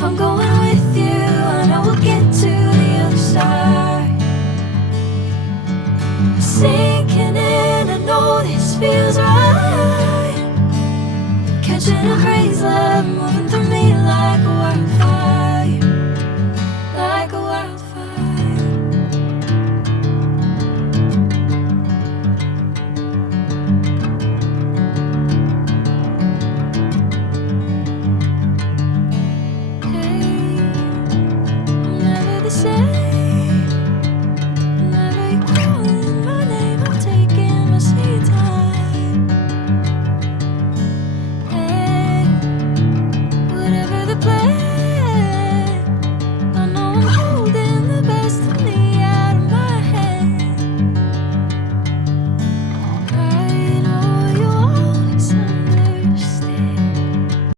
If I'm going with you, I know we'll get to the other side. Sinking in, I know this feels right. Catching a crazy love, moving